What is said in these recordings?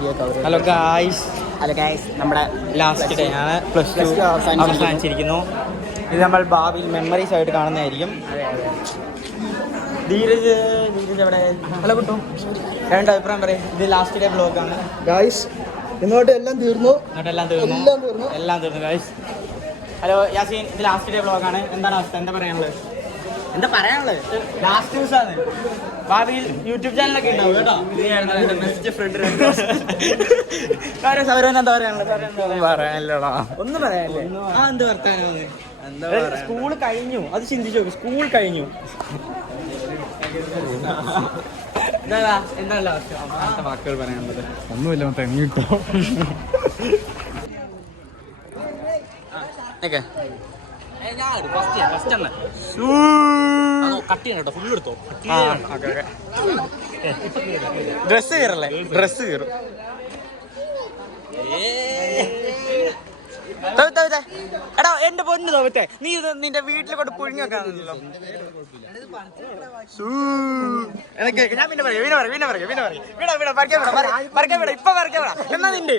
Video cover. Hello guys, നമ്മുടെ last day ആണ്. +2 അവസാനിച്ചിരിക്കുന്നു. ഇത് നമ്മൾ ഭാവിയിൽ മെമ്മറീസ് ആയിട്ട് കാണുന്നതായിരിക്കും. ധീരജ് അവിടെ. ഹലോ കുട്ടു, രണ്ട് അഭിപ്രായം പറയും. ഇത് ലാസ്റ്റ് ഡേ ബ്ലോഗാണ് ഗായ്സ്. ഇങ്ങോട്ട് എല്ലാം തീർന്നു ഗായ്സ്. ഹലോ യാസീൻ, ഇത് ലാസ്റ്റ് ഡേ ബ്ലോഗാണ്. എന്താണ് അവസ്ഥ? എന്താ പറയാനുള്ളത്? ലാസ്റ്റ് ദിവസമാണ്. ഭാവിയിൽ യൂട്യൂബ് ചാനലൊക്കെ ഉണ്ടാവും കേട്ടോ. എന്താ പറയാനുള്ളതാ? ഒന്നും പറയാനില്ലേ? എന്ത് വർത്താനാണ്? സ്കൂൾ കഴിഞ്ഞു, അത് ചിന്തിച്ചു നോക്കും. സ്കൂൾ കഴിഞ്ഞു. എന്താണ് അവസ്ഥ? വാക്കുകൾ പറയാനുള്ളത് ഒന്നുമില്ല. തെങ്ങിട്ടോ ഡ്രസ് കയറല്ലേ? ഡ്രസ് കയറും. എടാ എന്റെ പൊന്ന് തോമത്തെ, നീ ഇത് നിന്റെ വീട്ടിൽ കൊണ്ട് പുഴുങ്ങി വെക്കാന്നല്ലോ. ഞാൻ പിന്നെ പറയാം. ഇപ്പൊ പറയാ എന്നാ നിന്റെ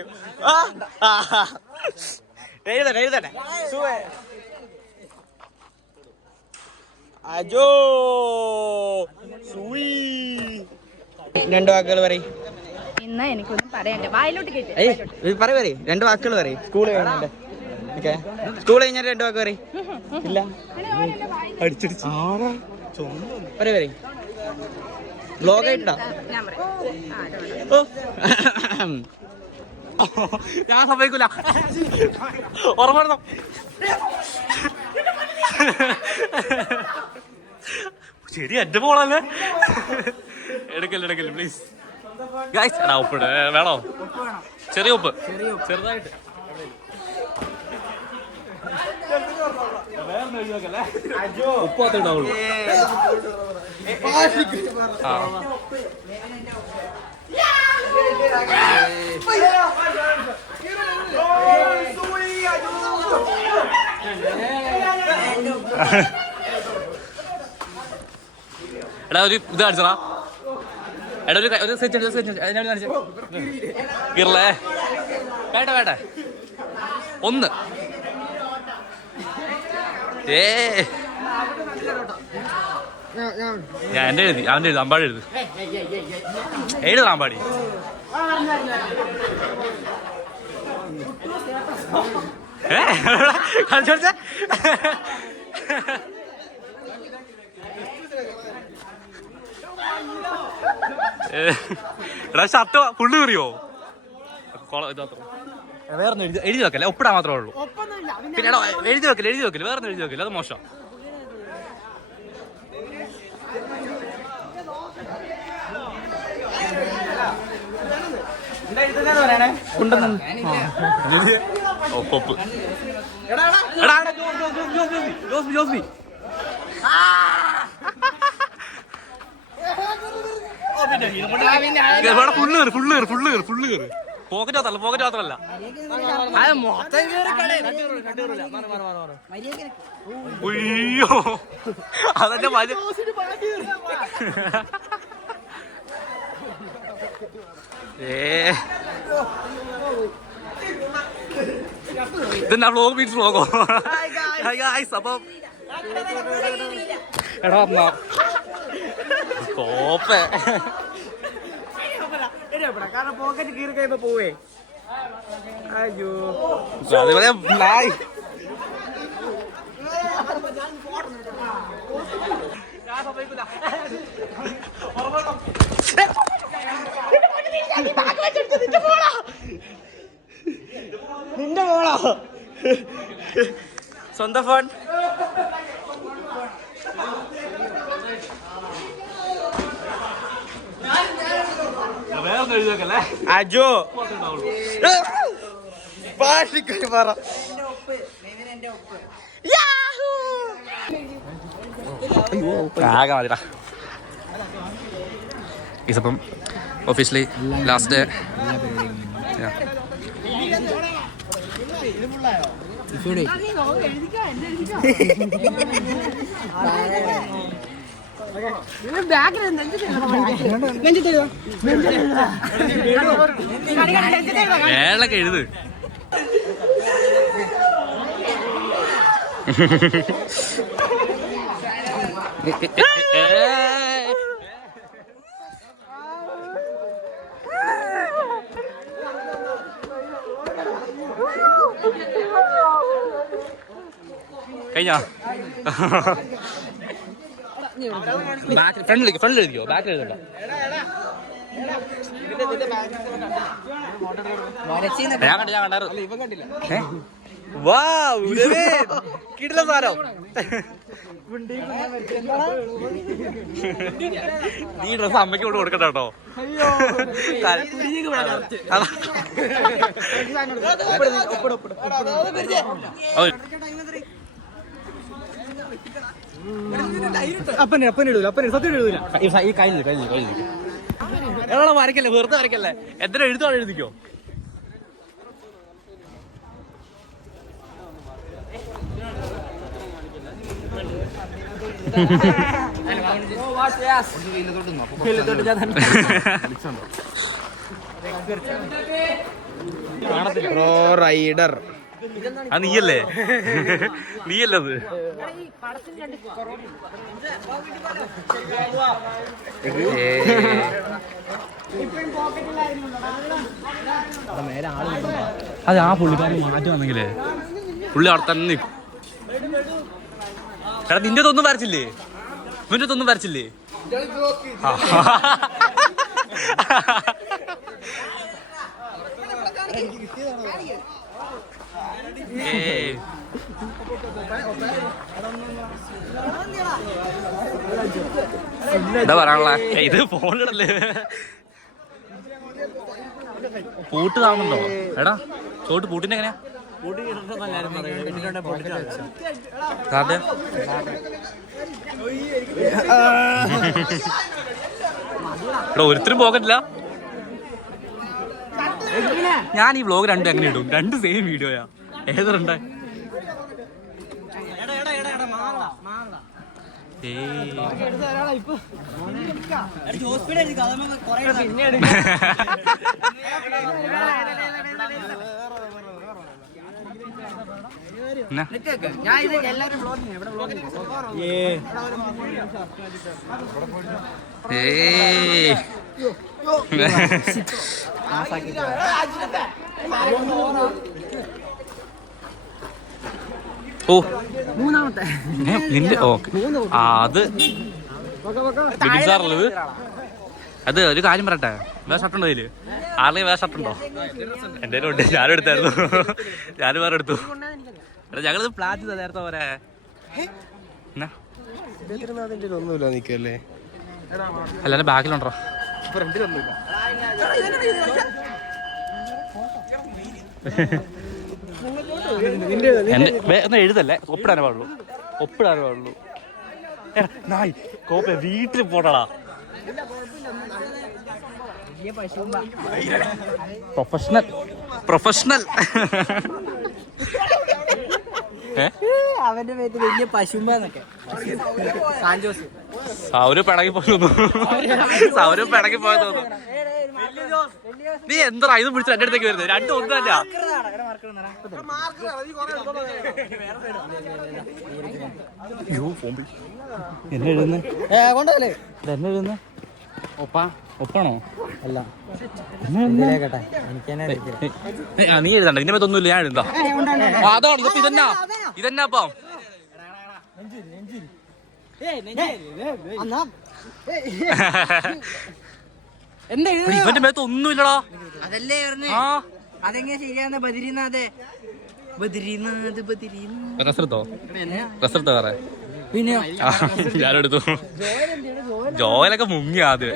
എഴുതട്ടെ. അജോ രണ്ട് വാക്കുകൾ പറയും. ഇന്ന് എനിക്കൊന്നും പറയാനില്ല. വായിലോട്ട് പറയും. രണ്ട് വാക്കുകൾ പറയും. സ്കൂൾ കഴിഞ്ഞിട്ട് സ്കൂൾ കഴിഞ്ഞാൽ രണ്ട് വാക്ക് പറയും. ഇല്ല പറയും. ബ്ലോഗ് ആയിട്ടോ? ഞാൻ സമ്മതിക്കൂല. ഉറപ്പാണ്. ശരി, എന്റെ മോളല്ലേ. എടുക്കല്ലേ പ്ലീസ് ഗൈസ്. ഉപ്പിട് വേണോ? ചെറിയ ഉപ്പ്, ചെറുതായിട്ട്. ഉപ്പ് മാത്രമേ ഉണ്ടാവുള്ളൂ. എടാ ഒരു ഇത് കാണിച്ചടാ. എടാ ഒരു കിറലേ വേട്ടെ ഒന്ന്. ഞാൻ എന്റെ എഴുതി, അവന്റെ എഴുതി. അമ്പാടി എഴുതി അമ്പാടി. കളിച്ച എടാ ഷർട്ട് ഫുള്ള് കയറിയോ? വേറെ എഴുതി വെക്കല്ലേ, ഒപ്പിടാൻ മാത്രമേ ഉള്ളൂ. പിന്നെ എടാ എഴുതി വെക്കല് വേറെ എഴുതി വെക്കല്, അത് മോശം. ഒപ്പ് ഫുള്ള് കയറി. പോക്കറ്റ് മാത്രല്ല. അയ്യോ അതെന്റെ മതി. ഇതെന്നാ വ്ലോഗ് മീൻസ് വ്ലോഗോ? അപ്പം എടാ കോപ്പേ കാരണം പോക്കറ്റ് കീറി കഴിയുമ്പോ പോവേ. അയ്യോ നിന്റെ മോളോ? സ്വന്തം ഫോൺ. അജോ പറ. ആകെ മതിടാ. ഇപ്പം ഒഫീഷ്യലി ലാസ്റ്റ് ഡേ. ഏളൊക്കെ എഴുത്. കഴിഞ്ഞോ? ഫ്രണ്ടിൽ എഴുതിയോ? ബാക്കിൽ എഴുതണ്ട. ഞാൻ കണ്ടായിരുന്നു. കിടിലൻ സാധനം. നീ ഡ്രസ് അമ്മയ്ക്ക് കൊണ്ട് കൊടുക്കണ്ട കേട്ടോ. അപ്പനിടൂല സത്യം എഴുതൂല. ഈ കഴിഞ്ഞു വരക്കല്ലേ, വെറുതെ വരക്കല്ലേ. എന്തിനാ എഴുത്തോടെ എഴുതിക്കോ. റൈഡർ അത് നീയല്ലേ? നീയല്ലത്. അത് ആ പുള്ളിക്കാരൻ മാറ്റി വന്നെങ്കിലേ പുള്ളി അവിടെ തന്നെ നിൽക്കും. എടാ നിന്റെ തൊന്നും വരച്ചില്ലേ? നിന്റെ തൊന്നും വരച്ചില്ലേ? എന്താ പറയാനുള്ള ഇത് ഫോണിലല്ലേ. പൂട്ട് കാണുന്നുണ്ടോ? എടാ ചോട്ട് പൂട്ടിന്റെ എങ്ങനെയാ? ഇവിടെ ഒരുത്തരും പോകത്തില്ല. ഞാൻ ഈ വ്ലോഗ് രണ്ടും എങ്ങനെ ഇടും? രണ്ട് സെയിം വീഡിയോയാ. ഏതുണ്ട്? ഓ മൂന്നാമത്തെ നിന്റെ അത് സാറല്ലത്. അത് ഒരു കാര്യം പറയട്ടെ, വേറെ ഷർട്ടുണ്ടോ ഇതില്? ആരുടെയും വേറെ ഷർട്ടുണ്ടോ? എൻ്റെ ഉണ്ട്. ഞാനും എടുത്തായിരുന്നു. ഞാനും വേറെ എടുത്തു. എടാ ഞങ്ങളിത് പ്ലാൻ ചെയ്ത നേരത്തെ പോരെ. അല്ലാതെ ബാക്കിലുണ്ടോ? എന്റെ എഴുതല്ലേ, ഒപ്പിടാനേ പാടുള്ളൂ. നായ് കോപ്പ വീട്ടിൽ പോട്ടടാ. പ്രൊഫഷണൽ അവന്റെ പേര് വലിയ പശുമ്പന്നൊക്കെ. സൗര് പിണങ്ങി പോയി തോന്നുന്നു. നീ എന്താ ഇത് പിടിച്ച് എന്റെ അടുത്തേക്ക് വരുന്നത്? രണ്ടും ഒന്നല്ല. എന്നെ എഴുതുന്നേ ഒപ്പാണോ? അല്ല നീ എഴുതണ്ട. ഇതിനെ പറ്റൊന്നുമില്ല, ഞാൻ എഴുതാം. അതാണ് ഇതെന്നാ അപ്പം ഇവന്റെ മേത്ത് ഒന്നുമില്ലടാ. അതല്ലേ അതെങ്ങനെ ശരിയാന്ന്? റസർത്തോ വേറെ പിന്നെ ഞാനെടുത്തു. ജോയിലൊക്കെ മുങ്ങി ആദ്യം.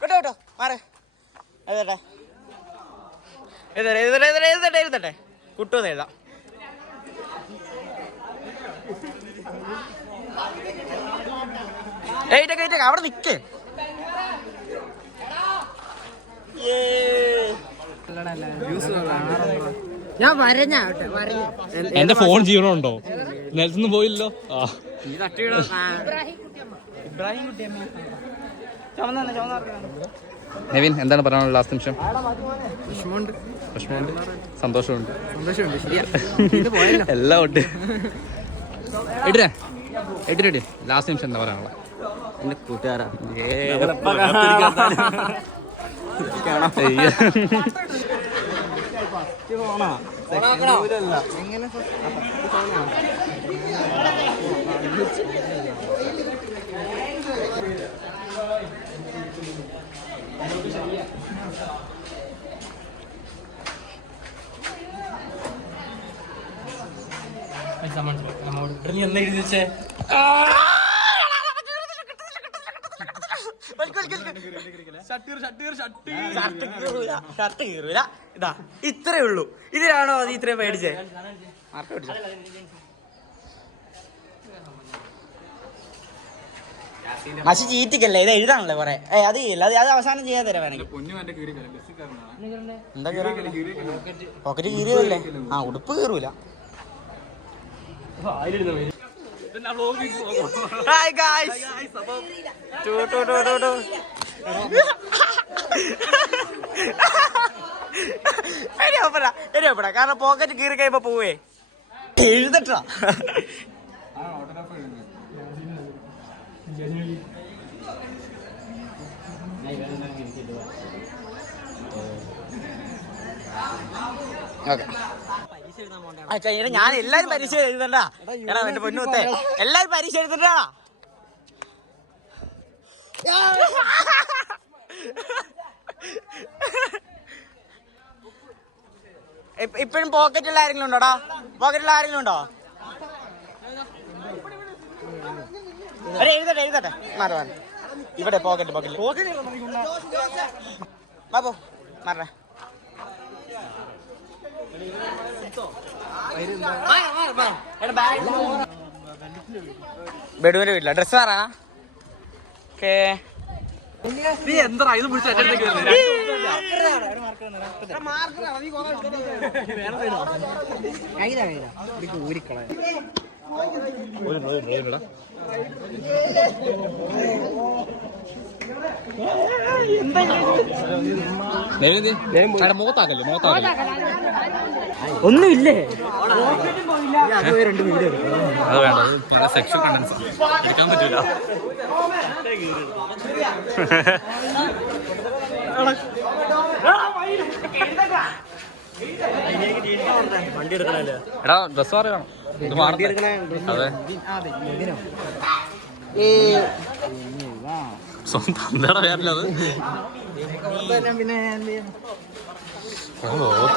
കേട്ടോ മാറേ എഴുതട്ടെ കുട്ടുവന്ന് എഴുതാം. അവിടെ നിക്കേ. ഞാൻ വരഞ്ഞാട്ടെ എന്റെ ഫോൺ ജീവനുണ്ടോ? നെൽസൊന്നും പോയില്ലോ. ആ നവീൻ, എന്താണ് പറയാനുള്ള ലാസ്റ്റ് നിമിഷം? വിഷമമുണ്ട്, സന്തോഷമുണ്ട്, എല്ലാം ഉണ്ട്. ഇട്ടിട്ട് ലാസ്റ്റ് നിമിഷം എന്താ പറയാനുള്ള? എന്റെ കൂട്ടുകാരാ ഷർട്ട് കീറൂല. ഇതാ ഇത്രേ ഉള്ളൂ. ഇതിലാണോ അത് ഇത്രയും പേടിച്ചേ? മഷി ചീറ്റിക്കല്ലേ, ഇത് എഴുതാണല്ലേ കൊറേ. അത് ചെയ്യില്ല, അത് അവസാനം ചെയ്യാൻ തരാം വേണമെങ്കിൽ. എന്താ പോക്കറ്റ് കീറിയതല്ലേ? ആ ഉടുപ്പ് കീറൂല. ഹായ് ഗായ്സ്, കാരണം പോക്കറ്റ് കീറി കഴിയുമ്പോ പോവേ. എഴുതട്ടാ ഞാൻ എല്ലാരും പരീക്ഷ എഴുതണ്ടാ. എടാ എന്റെ പൊന്നുത്തേ, എല്ലാരും പരീക്ഷ എഴുതണ്ടാ. ഇപ്പഴും പോക്കറ്റുള്ള ആരെങ്കിലും ഉണ്ടോടാ? പോക്കറ്റുള്ള ആരെങ്കിലും ഉണ്ടോ? എഴുതട്ടെ മാറ ഇവിടെ പോക്കറ്റ് ബാബു മാറ. ബെഡുവിന്റെ വീട്ടില ഡ്രസ് മാറാ. ഓക്കേ, നീ എന്താ ഇത് പിടിച്ച ഒന്നുമില്ലേ? അത് വേണ്ട, സെക്ഷൽ കണ്ടൻസ് എടുക്കാൻ പറ്റൂല. എടാ ഡ്രസ് മാറിയാണോ? ഇത് മാറണ്ടേ? അതെ, സ്വന്തം എന്താടാ വേറത്?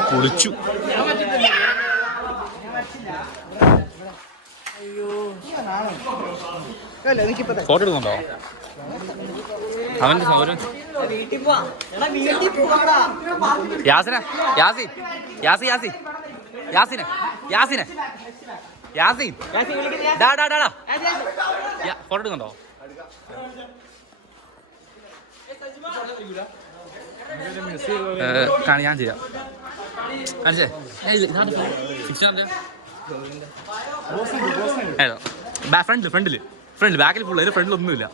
കുളിച്ചു. ഫോട്ടോ എടുക്കുന്നുണ്ടോ അവന്റെ സൗകര്യം? യാസിനെ യാസീൻ യാസി യാസി യാസിനെ യാസിനെ യാസീൻ ഡാ ഡാ ഡാ ഫോട്ടോ എടുക്കുന്നുണ്ടോ? ഞാൻ ചെയ്യാം. ഫ്രണ്ടില് ബാക്കിൽ ഫുള്ള്, ഫ്രണ്ടിൽ ഒന്നുമില്ല.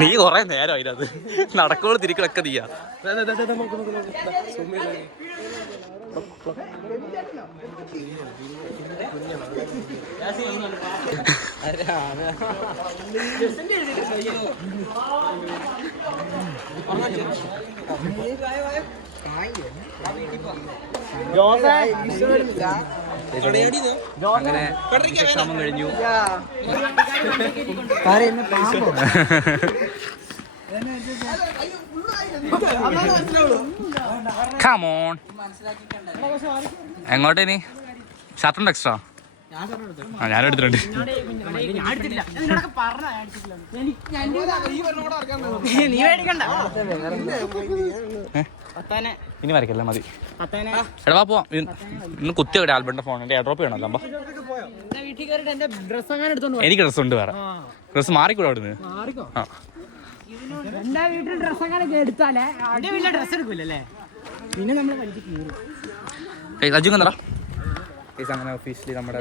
നീ കൊറേ നേരം അതിനകത്ത് നടക്കോളൂ തിരിക്കലൊക്കെ നീയാ. അങ്ങനെ ക്ഷാമം കഴിഞ്ഞു. Come on. എങ്ങോട്ടേനി? ഷർട്ടുണ്ട് എക്സ്ട്രാ. ഞാൻ എടുത്തിട്ടുണ്ട്. നീ മേടിക്കണ്ട. ഇനി വരയ്ക്കല്ല മതി. എടാ പോവാം. ഇന്ന് കുത്തി വിടാം ആൽബർട്ടിന്റെ ഫോൺ. എന്റെ എയർ ഡ്രോപ്പ് ചെയ്യണല്ലോ. എനിക്ക് ഡ്രസ് ഉണ്ട് വേറെ. ഡ്രസ് മാറിക്കൂടെ അവിടെ നിന്ന്. എന്റെ വീട്ടിൽ ഡ്രസ് അങ്ങനെ എടുത്താലേ വീട്ടിലെ ഡ്രസ് എടുക്കൂലേ. പിന്നെ നമ്മള് വലിച്ചു അജു കന്നടാ. അങ്ങനെ ഒഫീഷ്യലി നമ്മുടെ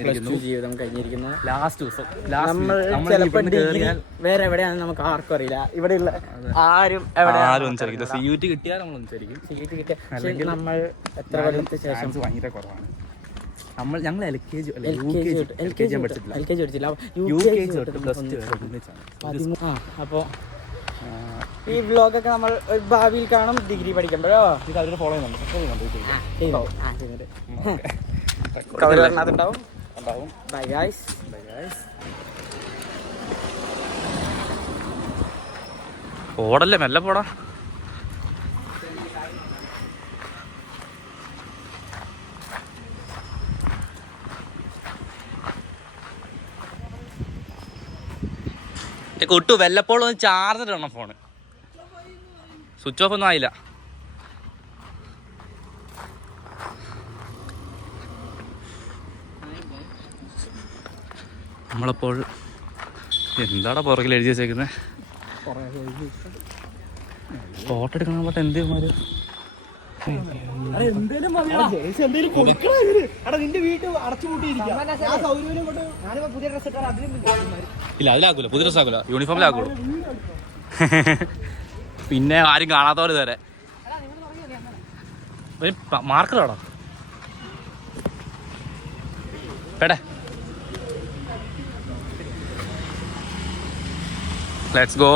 പ്ലസ് ടു ജീവിതം കഴിഞ്ഞിരിക്കുന്നു. ലാസ്റ്റ് ദിവസം വേറെ എവിടെയാണെന്ന് നമുക്ക് ആർക്കും അറിയില്ല. ഇവിടെയുള്ള ആരും CUT കിട്ടിയാൽ നമ്മൾ കിട്ടിയ നമ്മൾ എത്ര കൊല്ലത്തെ ശേഷം ഭയങ്കര കുറവാണ്. ഞങ്ങൾ LKG പഠിച്ചിട്ടില്ല. അപ്പോ ഈ വ്ലോഗൊക്കെ നമ്മൾ ഭാവിയിൽ കാണും. ഡിഗ്രി പഠിക്കുമ്പോഴോ ഇത് അതിൽ ഫോളോ ചെയ്യുന്നുണ്ട്. അതുണ്ടാവും. Bye guys. ഓടല്ലേ മെല്ലെ പോടാ. കൊട്ടു വല്ലപ്പോഴും ഒന്ന് ചാർജ് ഇടണം ഫോണ്. സ്വിച്ച് ഓഫ് ഒന്നും ആയില്ല. നമ്മളപ്പോൾ എന്താടാ പുറകിൽ എഴുതി വെച്ചേക്കുന്നത്? ഫോട്ടോ എടുക്കണം പോട്ടെ. എന്തുമാര് ഇല്ല അതിലാക്കൂല. പുതിയ ഡ്രസ് ആക്കൂല. യൂണിഫോമിലാക്കൂലൂ. പിന്നെ ആരും കാണാത്തവര് തരെ മാർക്കറാണോ പേടെ. Let's go.